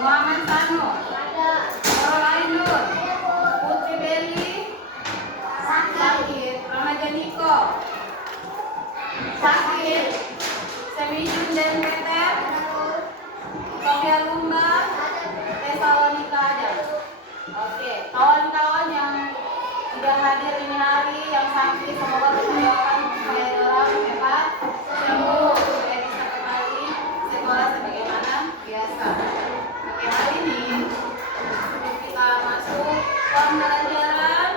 Muhammad Sanu, Caroline Nur, Putri Beli, sakit. Ramadan Niko, sakit. Semijun dan Peter, Sofia Lumba, Tesalonika ada. Oke, kawan-kawan yang tidak hadir ini hari, yang sakit, semoga kesehatan supaya dorang hebat, sembuh, supaya bisa kembali sekolah sebagaimana biasa. Oke, hari ini sebelum kita masuk pembelajaran,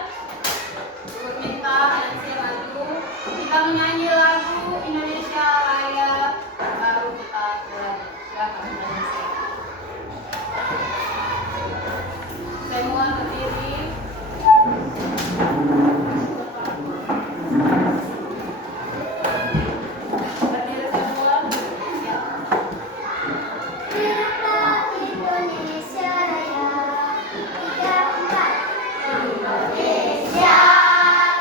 minta Nancy maju, kita menyanyi lagu Indonesia Raya, baru kita mulai. Silakan Nancy. Semua berdiri. Berdiri semua. Ya. Indonesia Raya 34. Indonesia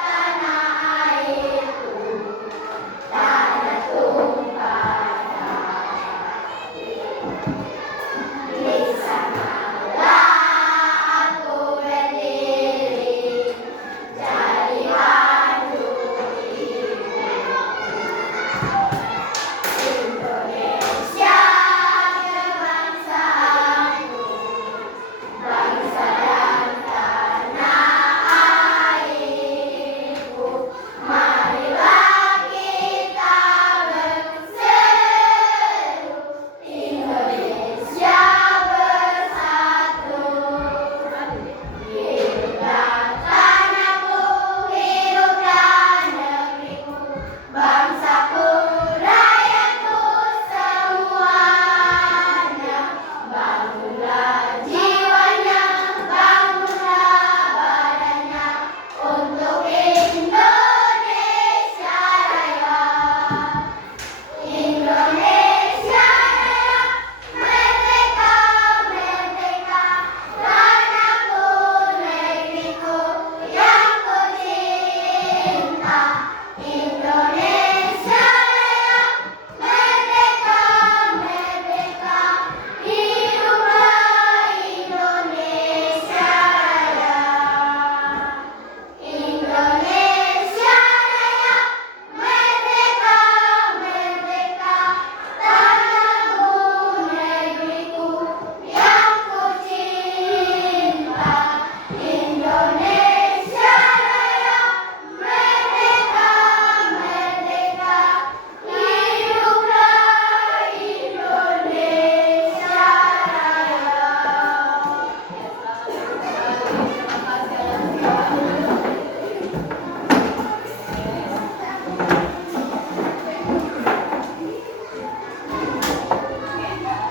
tanah airku, tanah tumpah di sanalah aku berdiri, jadi handuk ibu. Indonesia kebangsaanku, bangsa dan tanah airku. Marilah kita berseru, Indonesia bersatu. Hiduplah tanahku, hiduplah negeriku, bangsaku, rakyatku semuanya. Bangunlah jiwanya, bangunlah badannya untuk Indonesia Raya. Indonesia Raya, merdeka, merdeka, tanahku, negeriku yang ku cinta. Indonesia Raya, merdeka, merdeka, hiduplah Indonesia Raya. Indonesia Raya, merdeka, merdeka, tanahku, negeriku yang ku cinta. Indonesia Raya, merdeka, merdeka, hiduplah Indonesia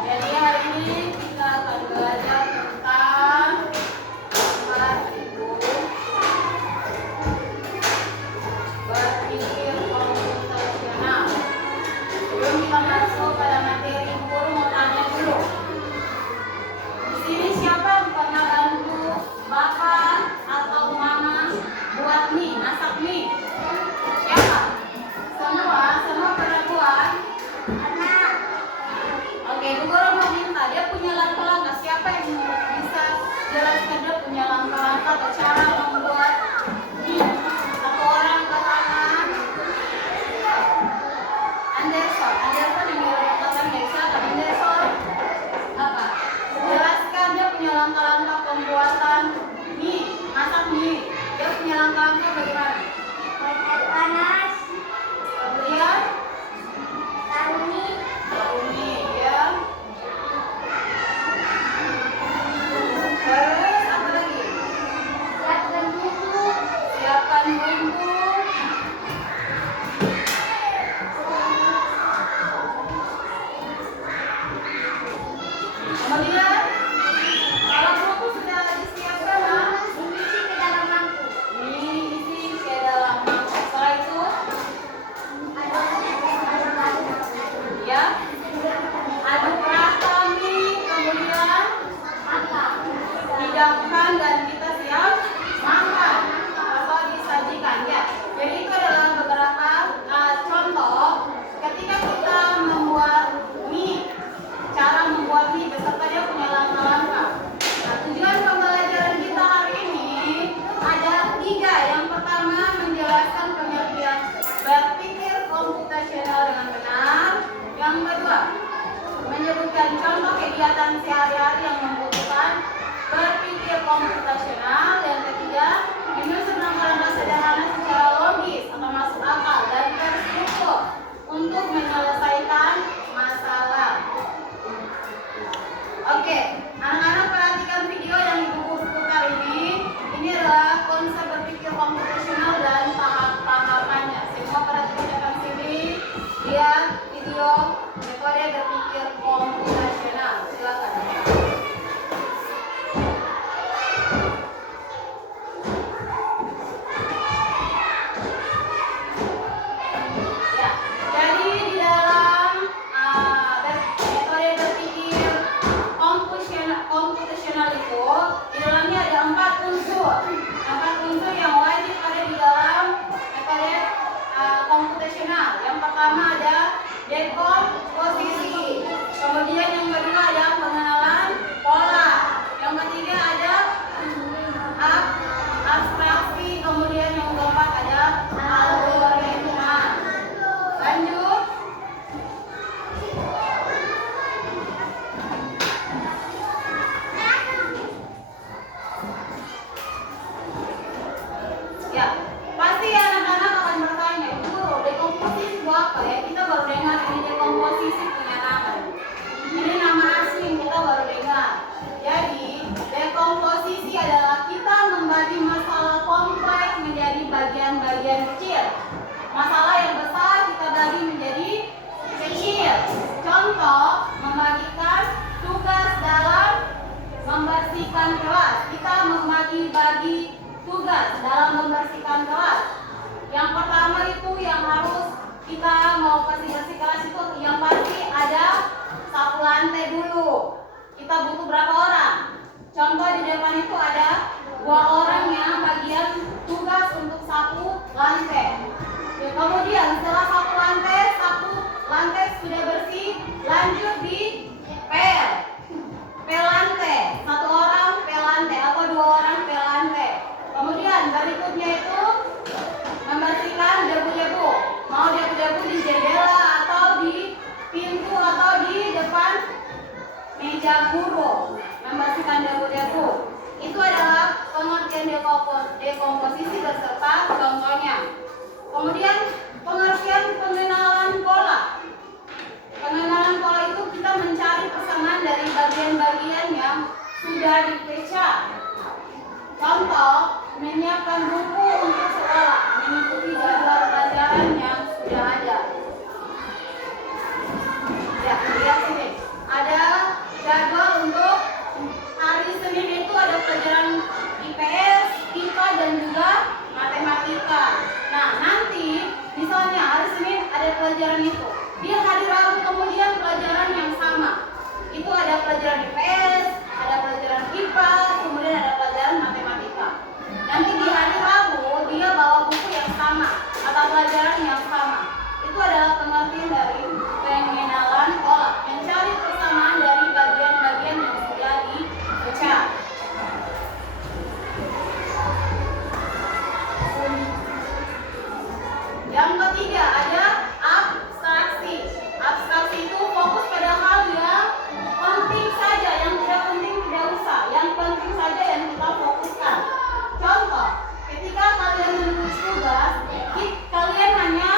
Jadi hari ini kita akan belajar tentang apa itu berpikir komputasional. Sebelum kita masuk pada materi, guru mau tanya dulu. Di sini siapa yang pernah bantu bapak atau mama buat mie, masak mie? Siapa? Semua pernah buat? Oke, Bu Guru mau minta, dia punya langkah-langkah. Siapa yang bisa jelaskan dia punya langkah-langkah atau cara membuat mie? Satu orang ke tangan. Anderson yang dilakukan dari siapa? Anderson apa? Jelaskan dia punya langkah-langkah pembuatan mie, masak mie. Dia punya langkah-langkah bagaimana? panas, Kemudian taruh mie, ya. Terus apa lagi? siapkan bumbu, Siapkan bumbu. Kemudian kalau bumbu sudah disiapkan, diisi ke dalam mangkuk. diisi ke dalam mangkok. Setelah itu, ya, aduk rata mie. Kemudian hidangkan dan kita siap makan atau disajikan ya. Jadi itu adalah beberapa contoh ketika kita membuat mie, cara membuat mie beserta dia punya Oke, anak-anak perhatikan video yang Ibu putar ini. Ini adalah konsep berpikir komputasional dan tahap-tahapannya. Semua pada ucapan sini, lihat video metode berpikir komputasional. Silakan. Ya, jadi di dalam metode berpikir komputasional itu di dalamnya ada 4 unsur. 4 unsur yang wajib ada di dalam metode komputasional. Yang pertama ada dekomposisi. Kemudian yang kedua ada pengenalan pola. Yang ketiga ada abstraksi. Kemudian yang keempat ada algoritma. Lanjut. Ya, pasti anak-anak akan bertanya, guru, dekomposisi itu apa ya? Kita baru dengar ini dekomposisi ternyata. Ini nama asing kita baru dengar. Jadi, dekomposisi adalah kita membagi masalah kompleks menjadi bagian-bagian kecil. Masalah yang besar kita bagi menjadi kecil. Contoh, membagikan tugas dalam membersihkan kelas. Kita membagi-bagi tugas dalam membersihkan kelas. Yang pertama itu yang harus kita mau bersih kelas itu yang pasti ada sapu lantai dulu. Kita butuh berapa orang? Contoh di depan itu ada 2 orang yang bagian tugas untuk sapu lantai. Ya, kemudian setelah sapu lantai sudah bersih, lanjut di pel lantai. 1 orang pel lantai atau 2 orang pel lantai. Kemudian berikutnya itu membersihkan debu-debu. Mau debu-debu di jendela atau di pintu atau di depan meja guru. Membersihkan debu-debu. Itu adalah pengertian dekomposisi beserta contohnya. Kemudian pengertian pengenalan pola. Pengenalan pola itu kita mencari persamaan dari bagian-bagian yang sudah diperiksa. Contoh, menyiapkan buku untuk sekolah, mengikuti jadwal pelajaran yang sudah ada. Ya, lihat sini. Ada jadwal untuk hari Senin itu ada pelajaran IPS, IPA dan juga matematika. Nah, nanti misalnya hari Senin ada pelajaran itu. Di hari Rabu kemudian pelajaran yang sama. Itu ada pelajaran IPS, ada pelajaran IPA, kemudian ada pelajaran matematika. Nanti di hari Rabu dia bawa buku yang sama atau pelajaran yang sama. Itu adalah pengertian dari pengenalan pola, mencari persamaan dari bagian-bagian yang sudah dibaca. Yang ketiga ada abstraksi. Abstraksi itu fokus pada hal yang penting saja, yang tidak penting tidak usah, yang penting saja yang kita fokuskan. Contoh, ketika kalian menulis tugas, kalian hanya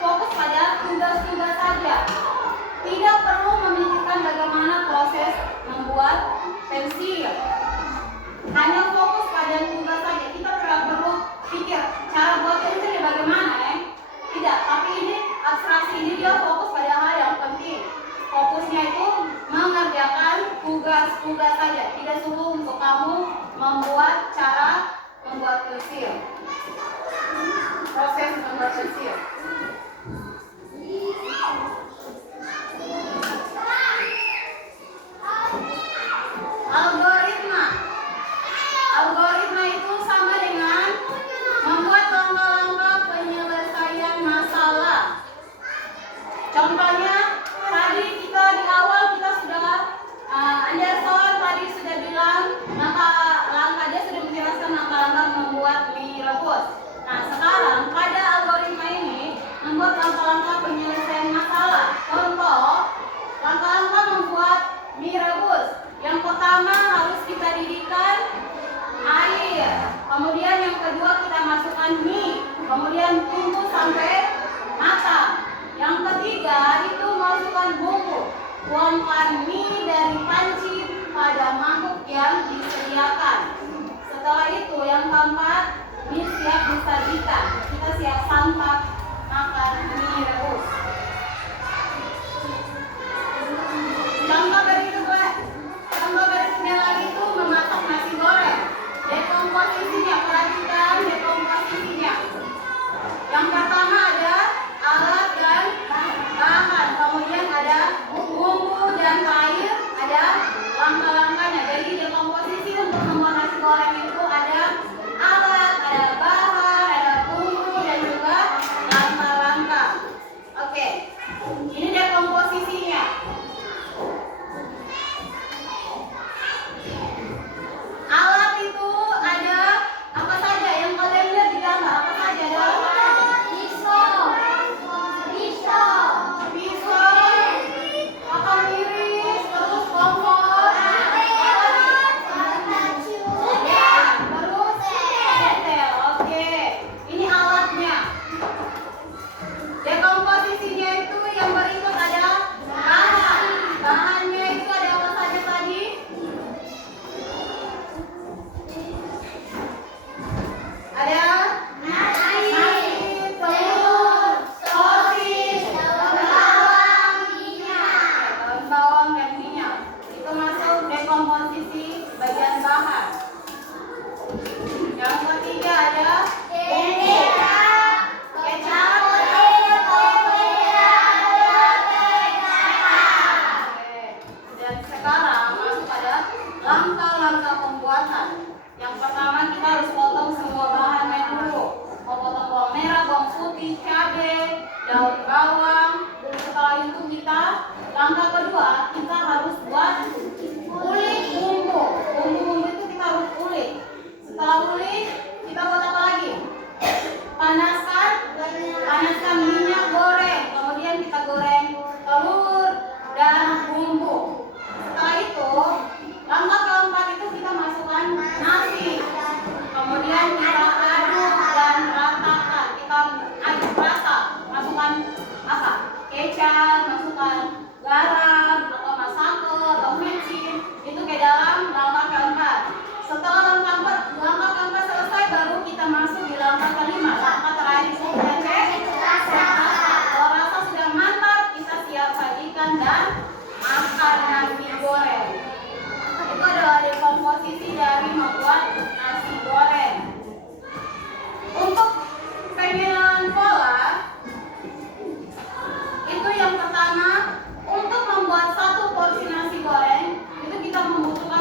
fokus pada tugas-tugas saja. Tidak perlu memikirkan bagaimana proses membuat pensil. Hanya fokus pada tugas saja. Kita tidak perlu pikir cara buat pensil bagaimana ya. Tidak, tapi ini abstraksi ini dia fokus pada hal yang penting. Fokusnya itu mengerjakan tugas-tugas saja. Tidak suruh untuk kamu membuat cara membuat pensil. Proses membuat pensil. Algoritma. Algoritma itu sama dengan membuat langkah-langkah penyelesaian masalah. Contohnya, tadi kita di awal kita sudah Anderson tadi sudah bilang langkah dia sudah menjelaskan langkah-langkah membuat mie rebus. Nah, sekarang pada algoritma ini membuat langkah-langkah penyelesaian masalah. Contoh, langkah-langkah membuat mie rebus. Yang pertama harus kita didihkan air. Kemudian yang kedua kita masukkan mie. Kemudian tunggu sampai matang. Yang ketiga itu masukkan bumbu. Tuangkan mie dari panci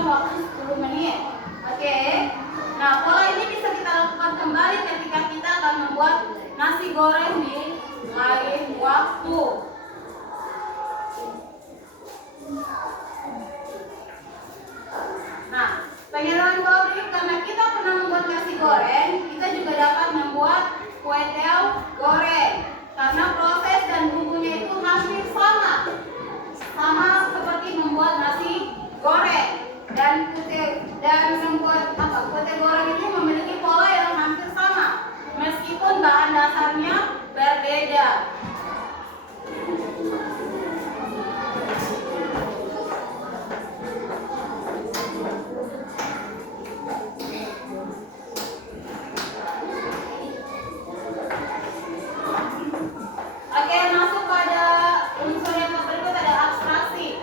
waktu 10 menit. Oke. Nah, pola ini bisa kita lakukan kembali ketika kita akan membuat nasi goreng di lain waktu. Nah, pengetahuan teori karena kita pernah membuat nasi goreng, kita juga dapat membuat kue tiaw goreng. Karena proses dan bumbunya itu hampir sama seperti membuat nasi goreng. Dan membuat kue tiaw goreng ini memiliki pola yang hampir sama, meskipun bahan dasarnya berbeda. Oke, masuk pada unsur yang berikut ada abstraksi.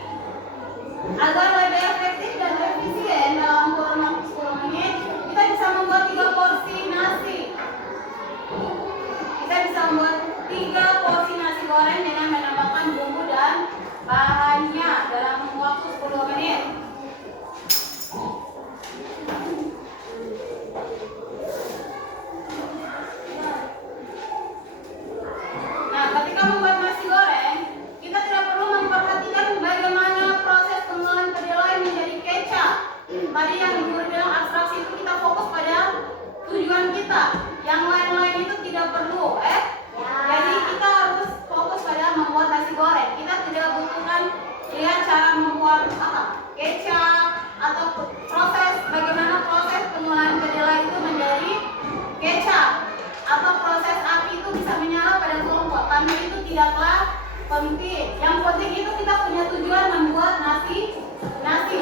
Agar lebih efektif dan efisien dalam kurun waktu 10 menit, kita bisa membuat 3 porsi nasi. Kita bisa membuat 3 porsi nasi goreng dengan menambahkan bumbu dan bahannya dalam waktu 10 menit. Nah, ketika membuat nasi goreng, kita tidak perlu memperhatikan bagaimana proses pengolahan kedelai menjadi kecap. Tadi yang Guru bilang abstraksi itu kita fokus pada tujuan kita. Yang lain-lain itu tidak perlu, Jadi kita harus fokus pada membuat nasi goreng. Kita tidak butuhkan lihat cara membuat kecap atau bagaimana proses pengolahan kedelai itu menjadi kecap. Atau proses api itu bisa menyala pada kelompok, karena itu tidaklah penting. Yang penting itu kita punya tujuan membuat nasi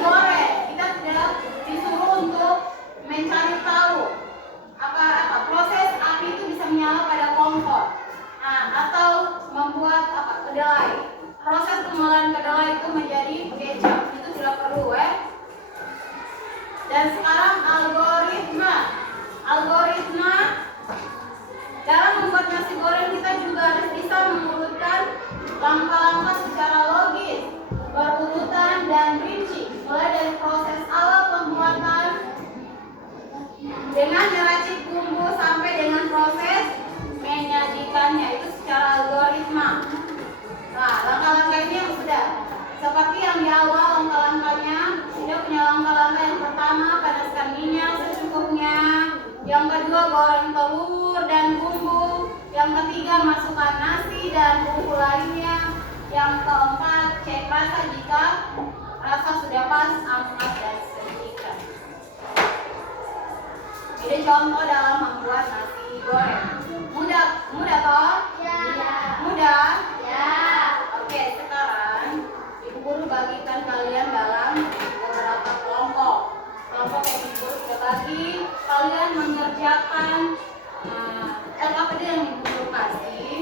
goreng. Kita tidak disuruh untuk mencari tahu apa proses api itu bisa menyala pada kompor. Nah, atau membuat kedelai. Proses pengolahan kedelai itu menjadi kecap, itu tidak perlu, Dan sekarang algoritma. Dalam membuat nasi goreng kita juga harus bisa mengurutkan langkah-langkah secara logis, berurutan dan rinci, mulai dari proses awal pembuatan dengan meracik bumbu sampai dengan proses menyajikannya, itu secara algoritma. Nah, langkah-langkah ini yang sudah seperti yang di awal langkah-langkahnya, dia punya langkah-langkah yang pertama panaskan minyak secukupnya. Yang kedua goreng telur dan bumbu. Yang ketiga masukkan nasi dan bumbu lainnya. Yang keempat cek rasa jika rasa sudah pas, angkat dan sajikan. Ini contoh dalam membuat nasi goreng. Mudah toh? Ya. Mudah? Ya. Oke, sekarang Ibu Guru bagikan kalian dalam beberapa kelompok. Kelompok yang Ibu Guru sudah bagi, kalian mengerjakan LKPD yang Ibu Guru kasih.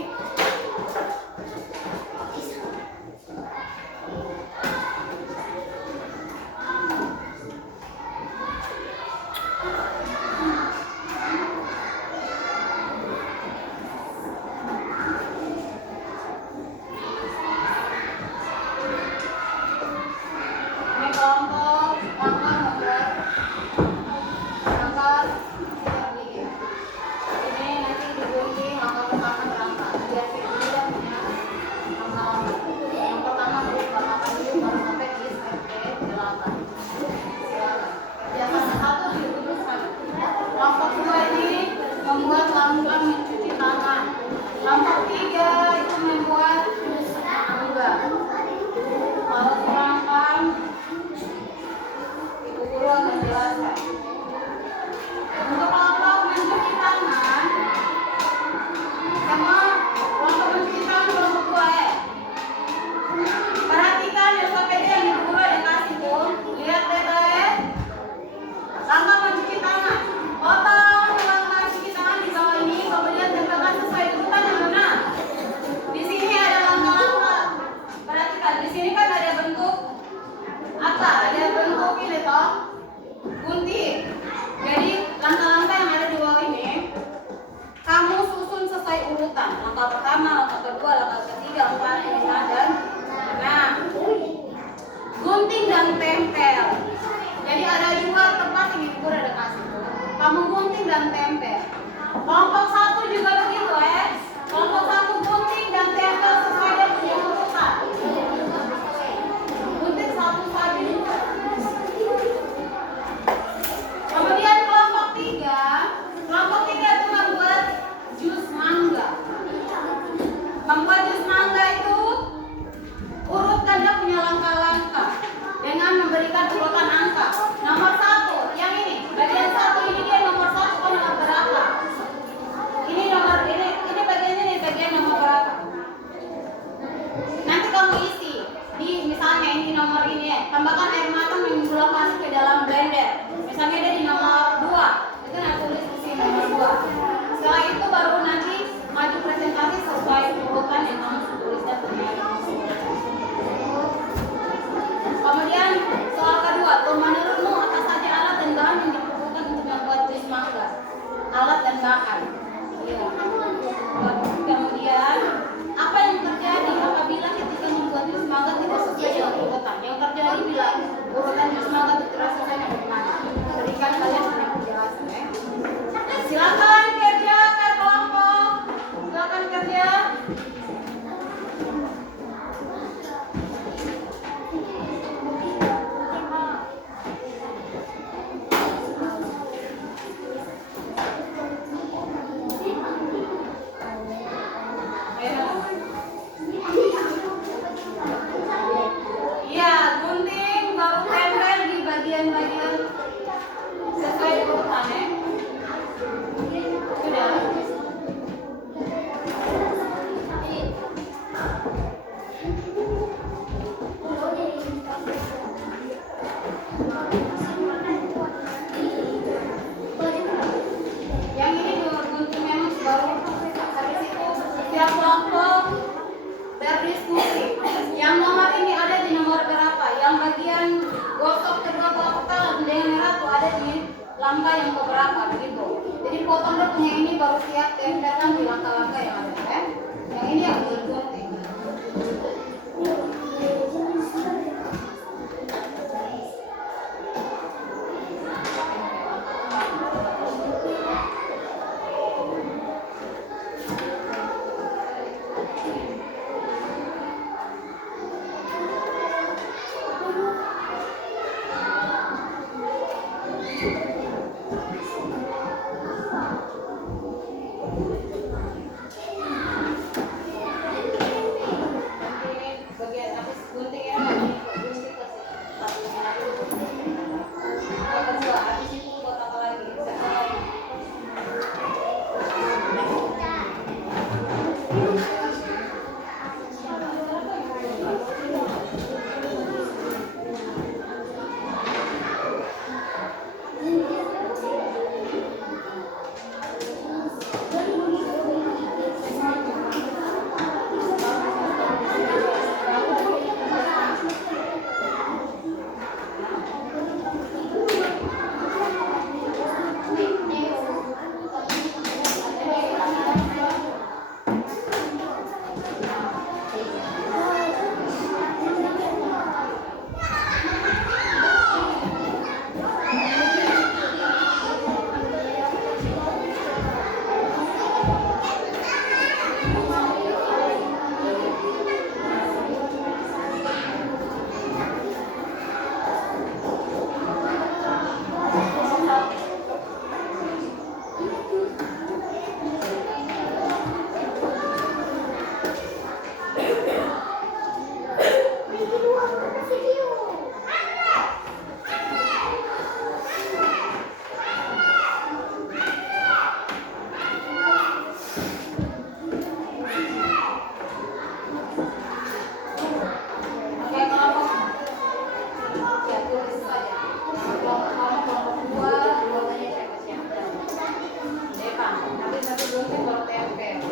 Yang ini gunting memang baru. Habis itu setiap kelompok berdiskusi. Yang nomor ini ada di nomor berapa? Yang bagian gosok kedua kotak dengan merah tuh ada di langkah yang keberapa begitu. Jadi potong dulu yang ini baru siap tempelkan di langkah-langkah yang ada. Ya. Yang ini yang gunting. Bagian habis gunting ya, gunting ke satu yang kedua, habis itu buat apa lagi? Satu lagi. Oke, kelompok ya tulis saja. Kelompok dua, tanya siapa? Depan. Nanti satu gunting baru tempel.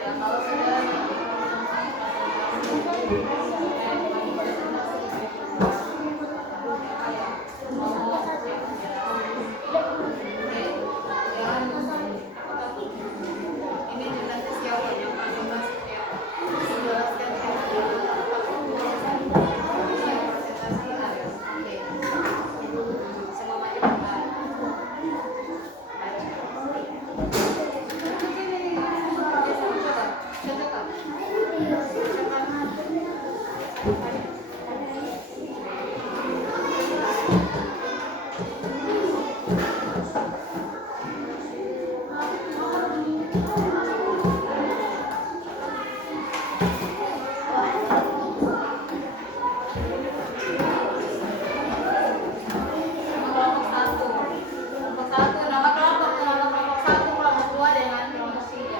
Ya, kalau sudah ini jelas jauh yang masing-masing ya. Jelaskan presentasi ada. Oke. Semua macam kelompok satu, nama kelompok satu, kelompok dua dengan kelompok tiga.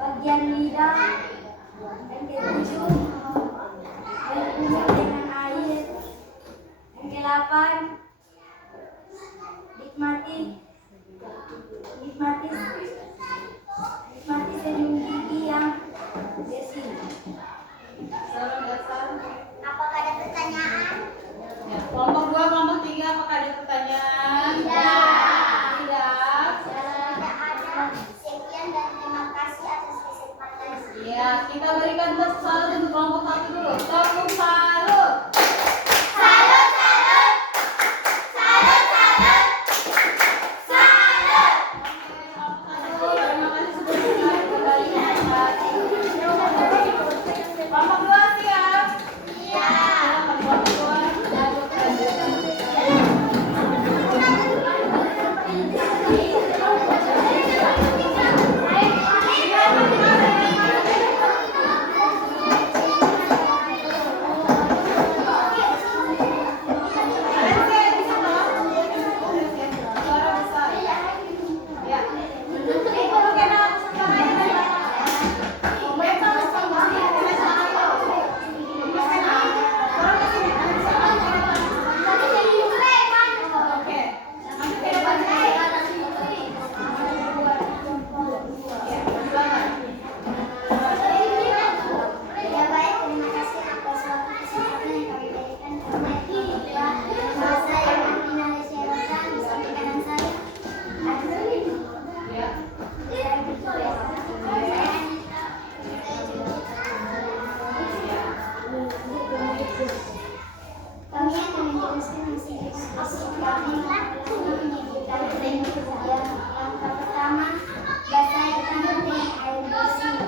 Bagian lidah yang ke-7 berhubungan dengan air. Yang ke-8 nikmati senyum gigi yang bersih. Apakah ada pertanyaan? Kelompok 2, kelompok 3, apakah ada pertanyaan? Tidak. Tidak. Tidak ada. Sekian dan terima kasih atas Ya, kita berikan tepuk salut untuk kelompok satu dulu. Tepuk salut. Salut, salut. Salut, salut. Salut. Terima kasih sudah sekali kembali. Kelompok dua siap. Iya. Kelompok dua. Ya baik, terima kasih atas waktu kesempatan yang kami berikan kepada kita. Bahasa yang kami nasihatkan bersama kanan saya. Ya. Kami akan menjelaskan hasil diskusi kami untuk menyebutkan tema yang pertama, bahasa yang dengan air bersih.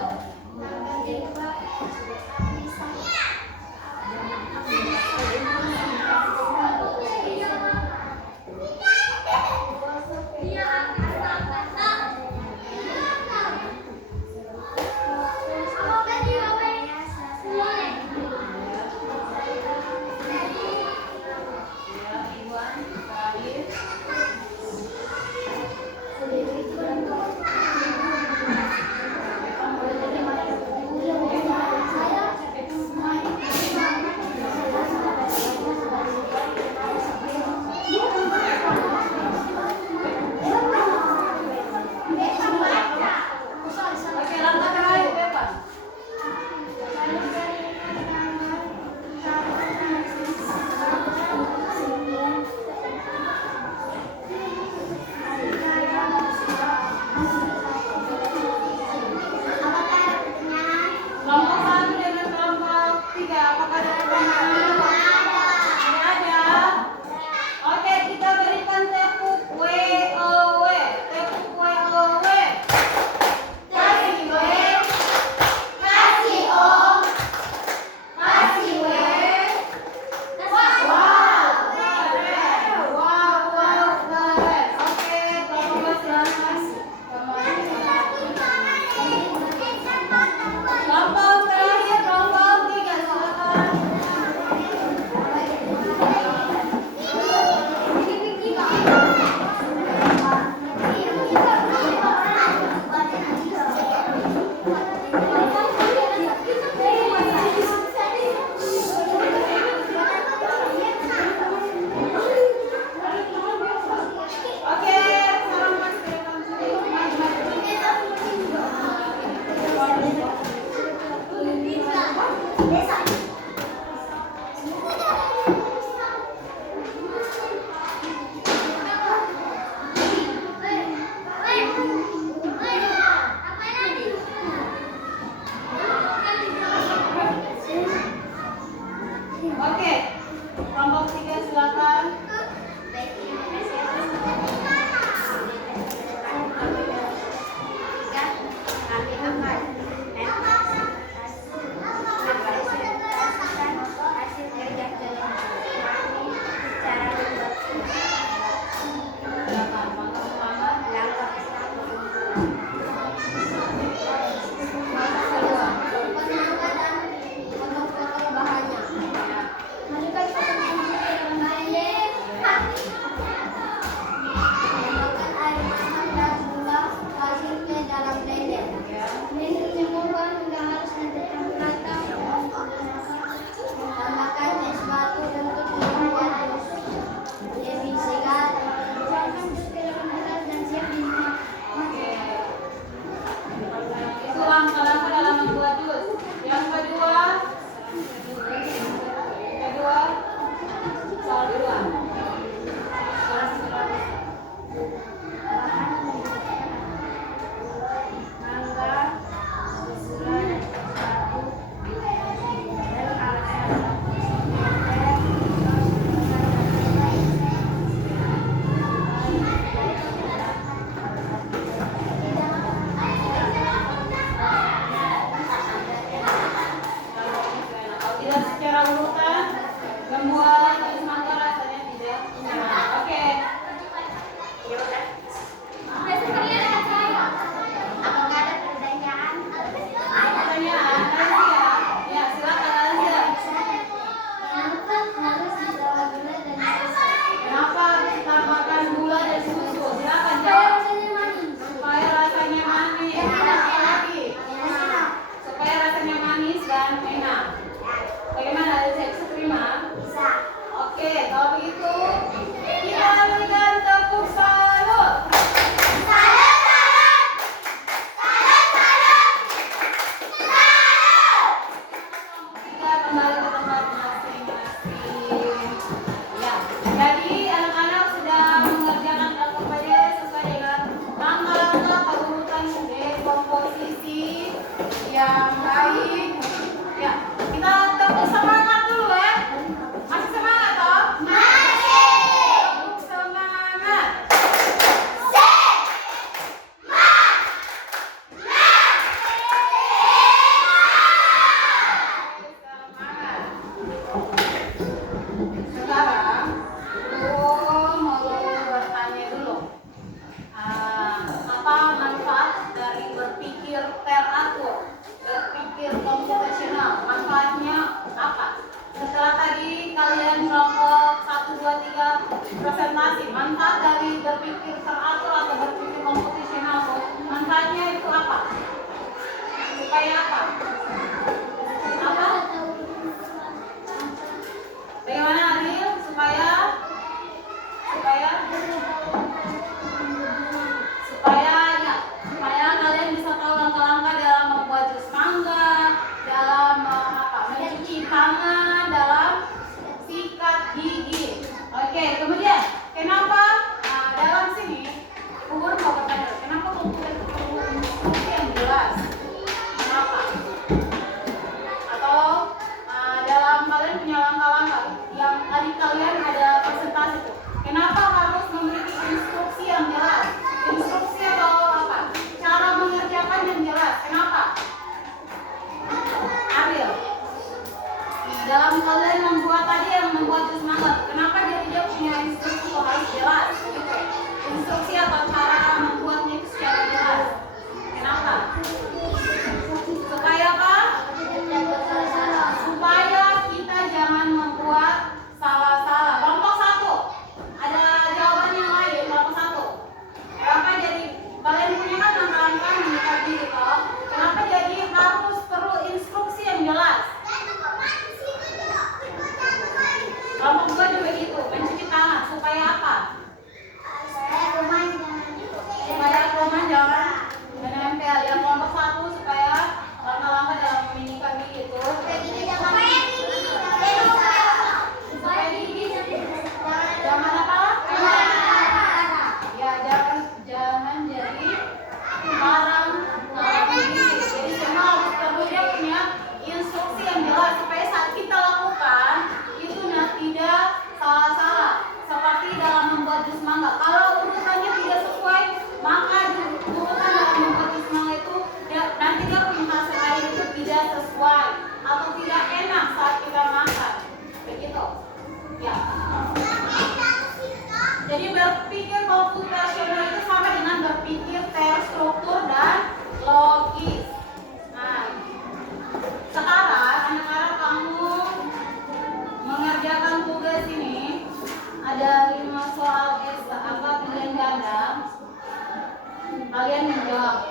Ya, Iwan, terakhir. Oke, langkah terakhir, Bebas. Apakah ada pertanyaan? Kelompok satu dengan kelompok tiga, apakah ada pertanyaan? Tidak ada. Oke, kita berikan tepuk WOW. Tepuk WOW. Kasih W. Kasih Om. Kasih W. Wow, keren. Wow, keren. Oke, kelompok dua silakan. Kelompok terakhir, kelompok tiga silakan. Oke, salam mas Oke, kelompok tiga silakan. Baik, terima kasih atas kami akan yang baik. Ya, kita tepuk semangat dulu ya. Masih semangat toh? Tepuk semangat. Semangat. Sekarang, mau bertanya dulu. Apa manfaat dari berpikir teratur, berpikir komputasional? Manfaatnya apa? Setelah tadi kalian kelompok 1, 2, 3 presentasi, manfaat dari berpikir teratur atau berpikir komputasional, manfaatnya itu apa? Supaya apa? Apa? Bagaimana Adil? Supaya kalian bisa tahu langkah-langkah dalam membuat jus mangga, dalam mencuci tangan, dalam sikat gigi. Oke, kemudian kenapa dalam sini Bu Guru mau bertanya, kenapa komputer itu perlu instruksi yang jelas? Kenapa? Atau dalam kalian punya langkah-langkah yang tadi kalian ada presentasi itu, kenapa harus memiliki instruksi yang jelas? Instruksi atau apa? Cara mengerjakan yang jelas. Kenapa? Ariel, dalam kalian membuat tadi yang membuat jus mangga, kenapa jadi dia punya instruksi kok harus jelas? Gitu. Instruksi atau cara membuatnya itu secara jelas. Kenapa? Supaya apa? Supaya kita jangan membuat salah-salah. Kelompok 1, ada jawaban yang lain. Kelompok 1, kenapa jadi kalian punya kan langkah-langkah menyikat diri toh? Kenapa jadi harus perlu instruksi yang jelas? Kelompok 2 juga gitu, mencuci tangan. Supaya apa? Supaya kuman jangan menempel. Yang kelompok 1 supaya langkah-langkah dalam menyikat gigi itu supaya gigi jangan apa? Ya, jangan jadi barang gigi. Jadi semua harus perlu dia punya instruksi yang jelas supaya saat kita lakukan itu tidak salah-salah. Seperti dalam membuat jus mangga, kalau urutannya tidak sesuai, maka urutan dalam membuat jus mangga itu nanti dia punya hasil air itu tidak sesuai atau tidak enak saat kita makan. Begitu. Ya. Jadi berpikir komputasional itu sama dengan berpikir terstruktur dan logis. Nah, sekarang anak-anak kamu mengerjakan tugas ini, ada 5 soal apa pilihan ganda. Kalian menjawab,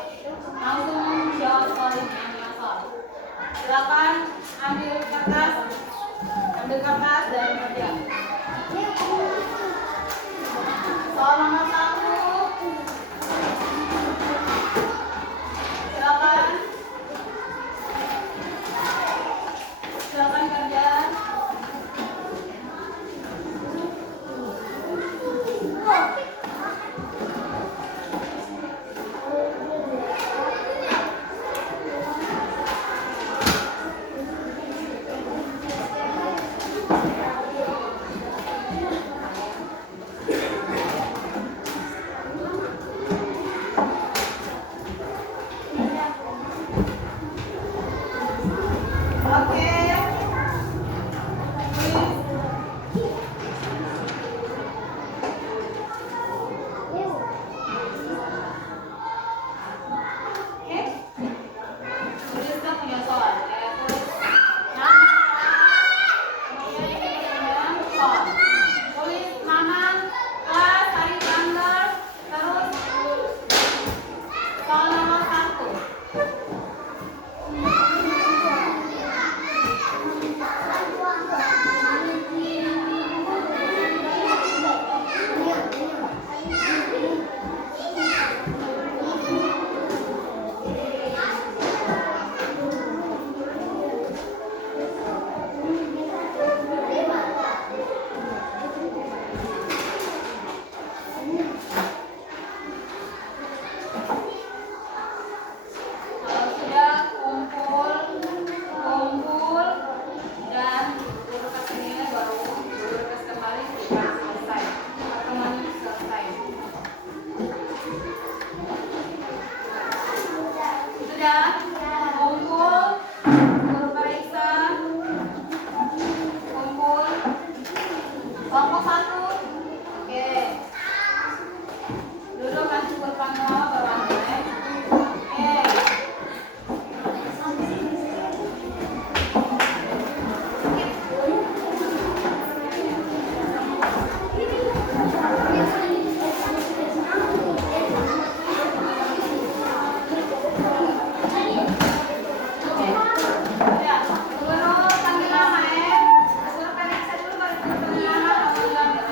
langsung menjawab soal ini yang 5 soal. Silakan ambil kertas dan kerja. Soal nomor 1, silakan kerja. Guru periksa. Kumpul. Kelompok 1. Oke. Duduk kasih guru panggilan berlantai. Oke. Ya, guru panggil nama ya. Guru periksa dulu baru guru panggil nama atau panggil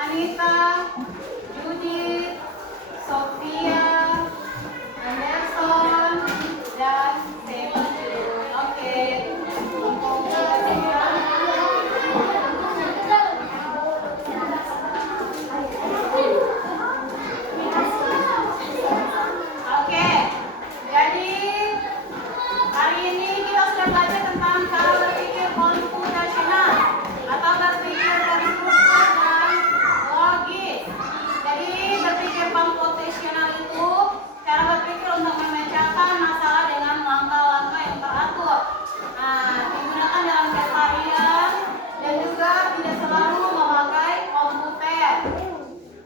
Anita, Judith, Sophia, Anderson, dan Steven. Oke. Oke. Jadi hari ini kita sudah belajar tentang cara berpikir komputasional atau berpikir terstruktur dan logis. Jadi berpikir komputasional itu cara berpikir untuk memecahkan masalah dengan langkah-langkah yang teratur. Digunakan dalam keseharian dan juga tidak selalu memakai komputer.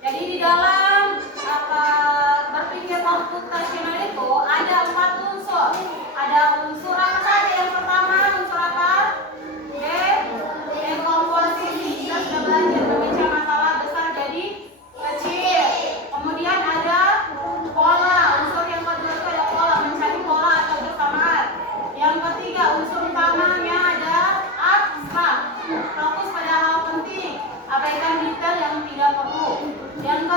Jadi di dalam berpikir komputasional itu ada 4 unsur. Ada unsur apa saja? Yang pertama unsur apa? Dekomposisi. Kita sudah belajar memecah masalah besar jadi kecil. Kemudian ada pola. Unsur yang kedua itu ada pola, mencari pola atau bersamaan. Yang ketiga unsur utamanya ada abstrak, fokus pada hal penting, abaikan detail yang tidak perlu. Yang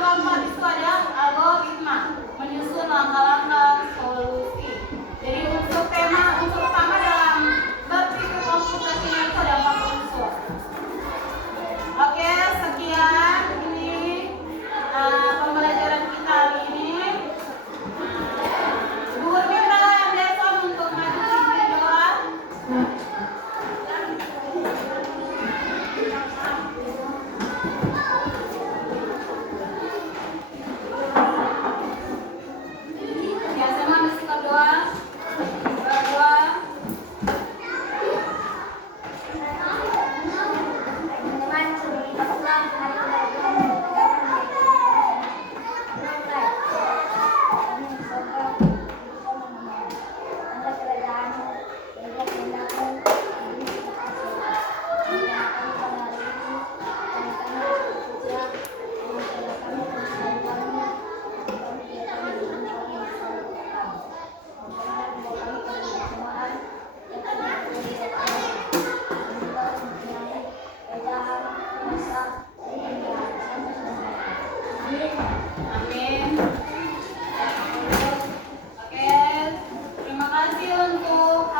keempat itu ada algoritma, menyusun langkah-langkah solusi. Jadi unsur utama dalam berpikir komputasional itu ada 4 unsur. Oke, sekian ini pembelajaran kita hari ini. Guru minta Anderson untuk maju ke doa. Ya, semua mesti berdoa. Berdoa. Amin. Oke, terima kasih untuk